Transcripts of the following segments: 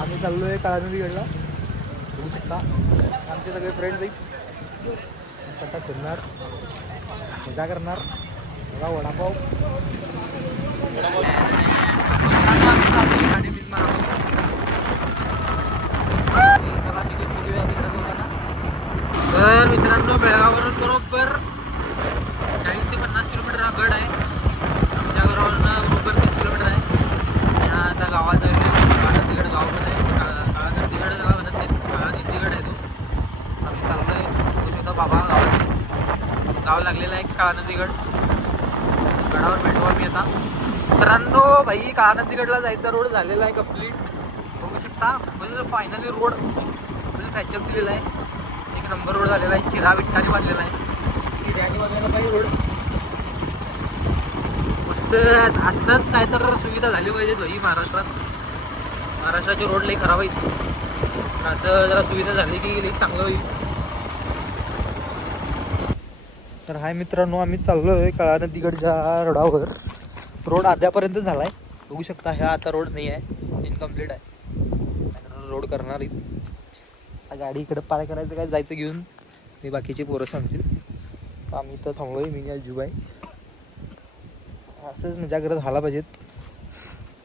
आम्ही चाललोय काळानदीगडला, बघू शकता आमचे सगळे फ्रेंड्स स्वतः फिरणार, मजा करणार. बघा वडापाव. तर मित्रांनो, बेळगाववरून बरोबर 40 ते 50 किलोमीटर हा गड आहे. आमच्या घरावरून बरोबर 30 किलोमीटर आहे. आणि आता गावात जायचं काळानदीगड गाव पण आहे. काळानदीगड त्याला म्हणत नाही, काळानदीगड आहे तो. आम्ही चाललोय, बघू शकता बाबा गावात गाव लागलेलं आहे काळानदीगड. गडावर भेटू आम्ही आता. मित्रांनो भाई, काळानदीगडला जायचा रोड झालेला आहे कंप्लीट. बघू शकता फुल फायनली रोड फुल फॅचअप दिलेला आहे. एक नंबर रोड झालेला आहे. चिरा विठ्ठाने बांधलेला आहे. चिऱ्याने बांधायला पाहिजे रोड. मस्त असंच काय तर सुविधा झाली पाहिजे भाई महाराष्ट्रात. महाराष्ट्राचे रोड लई खराब आहेत. असं जरा सुविधा झाली की लई चांगलं होईल. तर हाय मित्रांनो, आम्ही चाललोय काळानदीगडच्या रोडावर. रोड अर्ध्यापर्यंत झालाय, बघू शकता. ह्या आता रोड नाही आहे, इनकम्प्लीट आहे. रोड करणार गाडी इकडे पार करायचं, काय जायचं घेऊन हे बाकीचे पोरं सांगतील. आम्ही इथं थांबलोय, मी जुबाई. असंच मजा करत झाला पाहिजेत.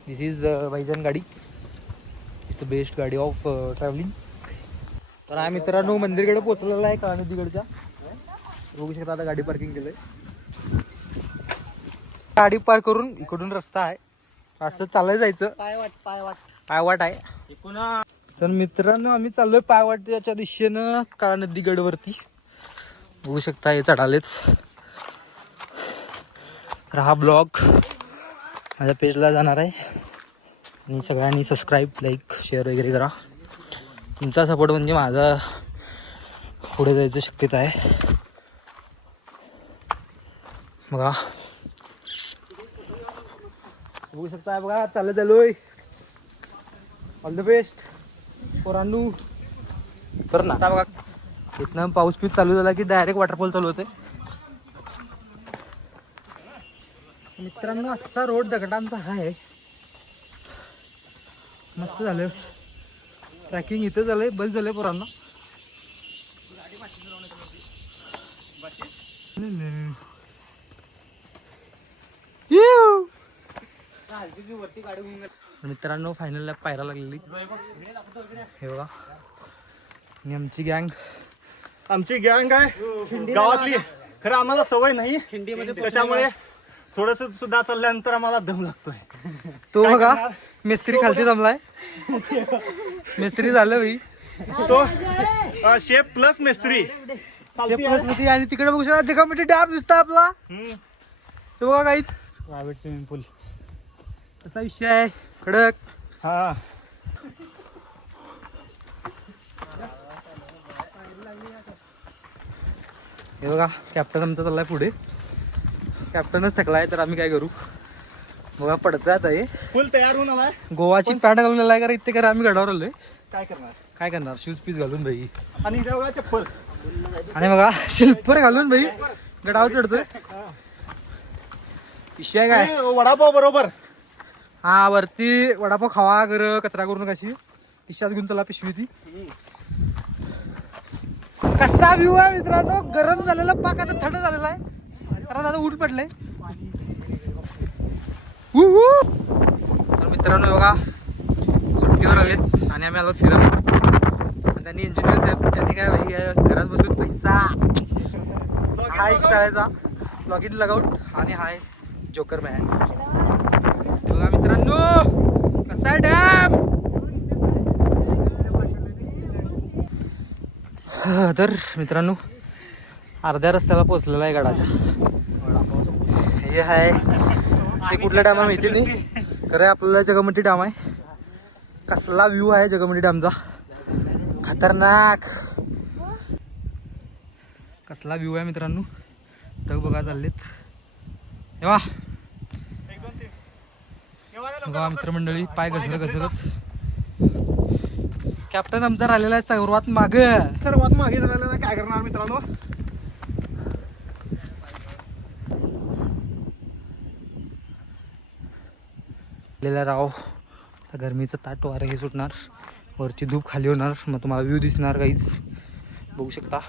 दिस इज भाईजान गाडी. इट्स अ बेस्ट गाडी ऑफ ट्रॅव्हलिंग. तर हा मित्रांनो मंदिरकडे पोहोचलेला आहे काळानदीगडच्या. बघू शकता आता गाडी पार्किंग केलंय. गाडी पार्क करून इकडून रस्ता आहे, असं चालत जायचं. पायवाट आहे. तर मित्रांनो, आम्ही चाललोय पायवाटेच्या दिशेनं काळानदीगडवरती. बघू शकता हे चढालेच. तर हा ब्लॉग माझ्या पेजला जाणार आहे आणि सगळ्यांनी सबस्क्राईब, लाईक, शेअर वगैरे करा. तुमचा सपोर्ट म्हणजे माझा पुढे जायचं शक्यता आहे. बघा बघू शकता, बघा चालत चाललोय. ऑल द बेस्ट पोरांनू. तर ना आता बघा, इथनं पाऊस पीत चालू झाला की डायरेक्ट वॉटरफॉल चालू होते. मित्रांनो, असा रोड दगडांचा आहे. मस्त झालं. ट्रॅकिंग इथं झालंय, बस झालंय पोरांना. मित्रांनो, फायनल पायरा लागलेली हे बघा. आणि आमची गँग आहे गावातली. खरं आम्हाला सवय नाही, त्याच्यामुळे थोडस सुद्धा चालल्यानंतर आम्हाला दम लागतोय. तो बघा मिस्त्री खालती जमलाय. मिस्त्री झालं भाई. तो शेफ प्लस मिस्त्री. आणि तिकडे बघू शकता जगामध्ये डॅम दिसता आपला. तो बघा काहीच प्रायव्हेट स्विमिंग पूल. असा विषय आहे कडक. हा हे बघा, कॅप्टन आमचा चाललाय पुढे. कॅप्टनच थकलाय, तर आम्ही काय करू. बघा पडतात आहे. फुल तयार होऊन आलाय. गोवाची पॅन्ट घालून आलाय का इथे. करा आम्ही गडावर आलोय. काय करणार शूज पीस घालून भाई. आणि बघा चप्पल. आणि बघा शिल्पर घालून भाई गडावर चढतोय. विषय काय, वडापाव बरोबर. हा, वरती वडापाव खावा कर, कचरा करून कशी खिशात घेऊन चला पिशवी ती. कसा व्ह्यू आहे मित्रांनो. गरम झालेला पाक आता थंड झालेला आहे, कारण आता ऊन पडलंय. तर मित्रांनो बघा, सुट्टीवर आलेच आणि आम्ही आलो फिरत. त्यांनी इंजिनियर साहेब त्यांनी काय भाई घरात बसून पैसा हाय शाळेचा लॉग इन लगाउट आणि हाय जोकर मॅन. बघा मित्रांनो कसा आहे डॅम. तर मित्रांनो, अर्ध्या रस्त्याला पोहोचलेला आहे गडाच्या. हे आहे, हे कुठला डॅम आहे माहिती नाही, खरं आपल्याला जगमोठी डॅम आहे. कसला व्ह्यू आहे जगमोठी डॅमचा, खतरनाक. कसला व्ह्यू आहे मित्रांनो. ढग बघा चाललेत. येवा बघा मित्रमंडळी, पाय घसरत घसरत. कॅप्टन आमचा राहिलेला आहे सर्वात मागे राहिलेला आहे. काय करणार मित्रांनो. आलेला राव. आता गरमीचं ताट वारं हे सुटणार, वरची धूप खाली होणार, मग तुम्हाला व्ह्यू दिसणार काहीच बघू शकता.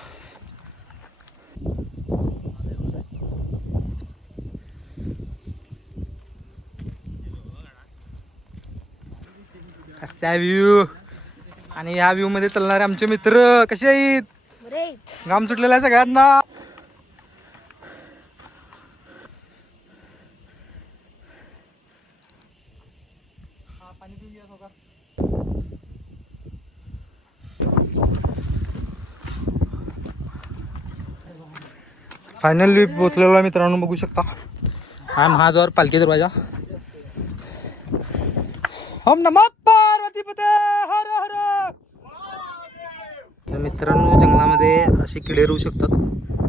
कसा व्ह्यू. आणि या व्ह्यू मध्ये चालणारे आमचे मित्र कसे आहेत. घाम सुटलेला आहे सगळ्यांना. फायनली पोचलेला मित्रांनो बघू शकता. हा महाद्वार पालखी दरवाजा. ओम नमः पार्वतीपते हर हर. तर मित्रांनो जंगलामध्ये असे किडे राहू शकतात,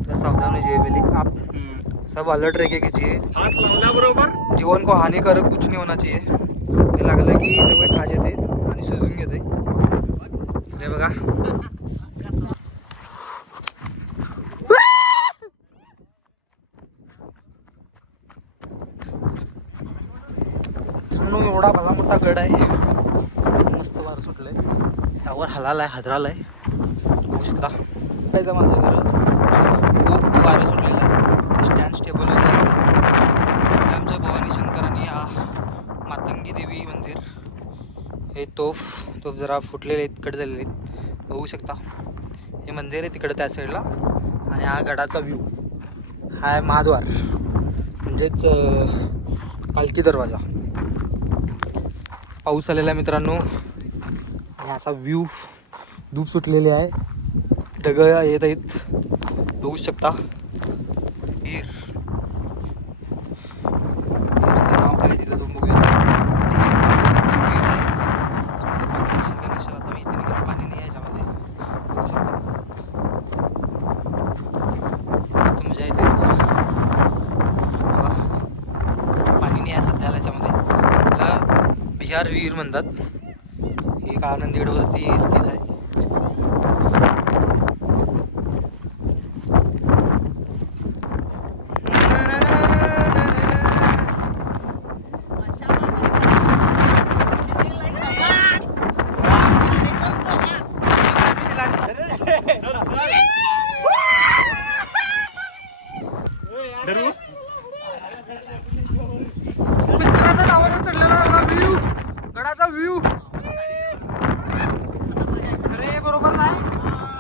तर सावधान हो जाइए. आप सब अलर्ट रहिए कीजिए. हाथ लावल्या बरोबर जीवन को हानिकारक कुछ नहीं होना चाहिए. ते लागलं की सगळे खाज येते आणि सुजून घेते. हे बघा एवढा भला मोठा गड आहे. मस्त वारं सुटलंय, त्यावर हलालाय हादरालाय बघू शकता. माझं घर खूप वारं सुटलेलं आहे. स्टँड स्टेबल होतं. आमच्या भवानी शंकर आणि मातंगी देवी मंदिर हे तोफ जरा फुटलेले आहेत, कट झालेले आहेत बघू शकता. हे मंदिर आहे तिकडे त्या साईडला. आणि हा गडाचा व्ह्यू हा आहे महाद्वार म्हणजेच पालखी दरवाजा. पाऊस आलेला आहे मित्रांनो आणि असा व्ह्यू. धूप सुटलेली आहे, ढगं येत आहेत बघू शकता. हीरचं नाव काय तिथं जाऊन बघूया. गणेशाला तर इथे पाणी नाही याच्यामध्ये बघू शकता. मस्त मजा येते. पाणी नाही आहे सध्याला याच्यामध्ये. बिहार वीर म्हणतात. हे का आनंदगडवरती स्थित आहे. मित्रांनो टावरवर चढलेला व्ह्यू, गडाचा व्ह्यू. अरे बरोबर नाही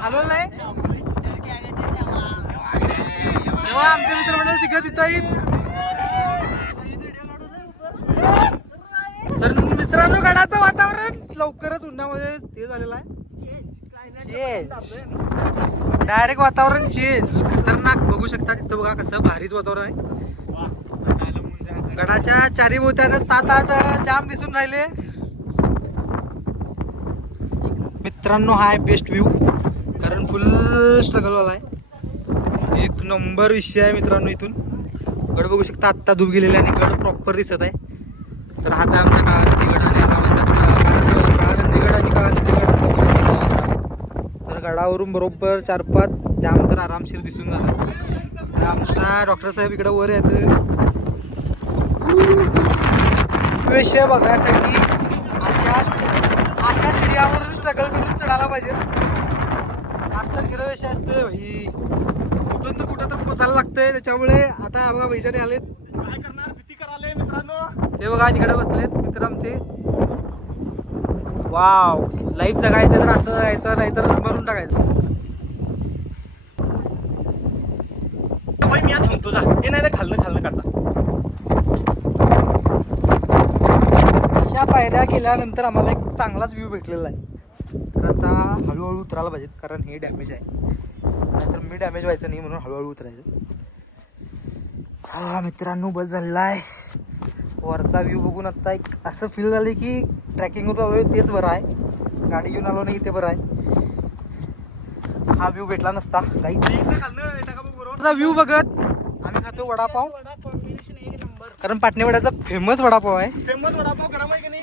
हलवलं नाही तेव्हा आमचे मित्र म्हणाले तिघं तिथं आहेत. तर मित्रांनो गडाचं वातावरण लवकरच उन्हामध्ये ते झालेलं आहे. डायरेक्ट वातावरण चेंज, खतरनाक बघू शकता. तिथं बघा कसं भारीच वातावरण आहे. गडाच्या चारी भोवत्यानं 7-8 जाम दिसून राहिले. मित्रांनो हा आहे बेस्ट व्ह्यू, कारण फुल स्ट्रगलवाला आहे. एक नंबर विषय आहे मित्रांनो. इथून गड बघू शकता. आत्ता धूप गेलेले आणि गड प्रॉपर दिसत आहे. तर हाच आहे आमचा काळानंदीगड आणि याला म्हणतात काळानंदीगड आणि काळानंदीगड. तर गडावरून बरोबर 4-5 जाम तर आरामशीर दिसून झाला. तर आमचा डॉक्टर साहेब इकडे वर येते विषय बघण्यासाठी. अशा शिड्यावरून स्ट्रगल करून चढायला पाहिजे. असतं खरं विषय असतं भाई. कुठून तर कुठं तर पोचायला लागतंय. त्याच्यामुळे आता बघा पैशाने आलेत. काय करणार, भीती कराले मित्रांनो. ते बघा तिकडे बसलेत मित्र आमचे. वाव, लाईफ जगायचं तर असं जायचं, नाही तर मरून टाकायचं. मी थांबतो जा. हे नाही खाल्लं काढता. अशा पायऱ्या गेल्यानंतर आम्हाला एक चांगलाच व्ह्यू भेटलेला आहे. तर आता हळूहळू उतरायला पाहिजेत, कारण हे डॅमेज आहे. नाहीतर मी डॅमेज व्हायचं नाही म्हणून हळूहळू उतरायचं. हा मित्रांनो बस झालेला आहे. वरचा व्ह्यू बघून आता एक असं फील झालं की ट्रॅकिंगवर आलो आहे तेच बरं आहे. गाडी घेऊन आलो नाही ते बरं आहे. हा व्ह्यू भेटला नसता. गाईचा व्ह्यू बघत आम्ही खातो वडापाव, कारण पाटणेवाड्याचा फेमस वडापाव आहे. फेमस वडापाव गरम आहे की नाही.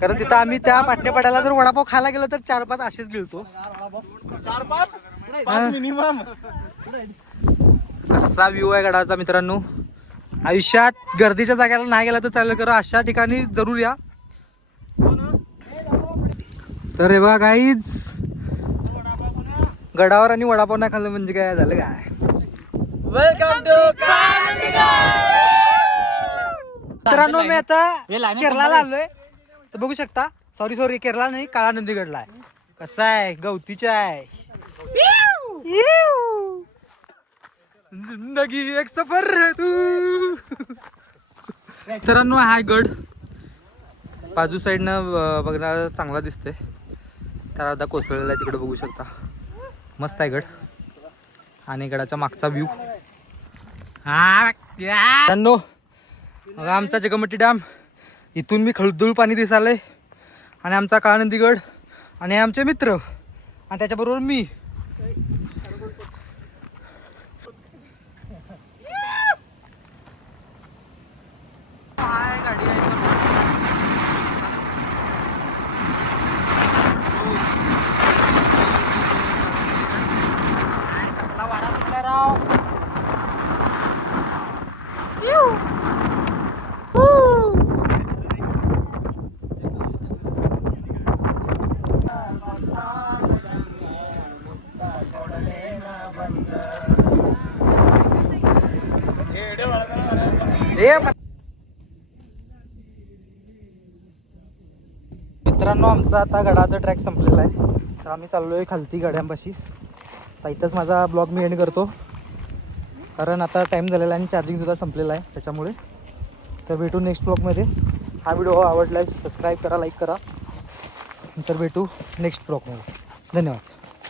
कारण तिथं आम्ही त्या पाटणेपाड्याला जर वडापाव खायला गेलो तर 4-5 असेच गिळतो. 4-5 मिनिमम. कसा व्ह्यू आहे गडाचा मित्रांनो. आयुष्यात गर्दीच्या जागेला नाही गेला तर चालेल, करा अशा ठिकाणी जरूर या. तर हे बघा काहीच गडावर आणि वडापाव नाही खाल्लं म्हणजे काय झालं काय. वेलकम टू मित्रांनो, मी आता केरळला आलोय तर बघू शकता. सॉरी केरला नाही, काळा नंदीगडला आहे. कसा आहे, गवतीचा आहे. जिंदगी एक सफर है तू. मित्रांनो हा गड बाजू साईडनं बघण्याला चांगला दिसते. तर अर्धा कोसळलेला आहे तिकडे बघू शकता. मस्त आहे गड आणि गडाच्या मागचा व्ह्यू. मित्रांनो बघा आमचा जगमट्टी डॅम. इथून मी खळदूळ पाणी दिसालंय आणि आमचा काळानंदीगड आणि आमचे मित्र आणि त्याच्याबरोबर मी. गाडी कसला वारा सुटला राव. मित्रांनो आमचा आता गडाचा ट्रॅक संपलेला आहे तर आम्ही चाललोय खालती गड्यांपाशी. तर इथंच माझा ब्लॉग मी एंड करतो कारण आता टाईम झालेला आहे आणि चार्जिंगसुद्धा संपलेला आहे त्याच्यामुळे. तर भेटू नेक्स्ट ब्लॉगमध्ये. हा व्हिडिओ आवडला सबस्क्राईब करा, लाईक करा. नंतर भेटू नेक्स्ट ब्लॉगमध्ये. धन्यवाद.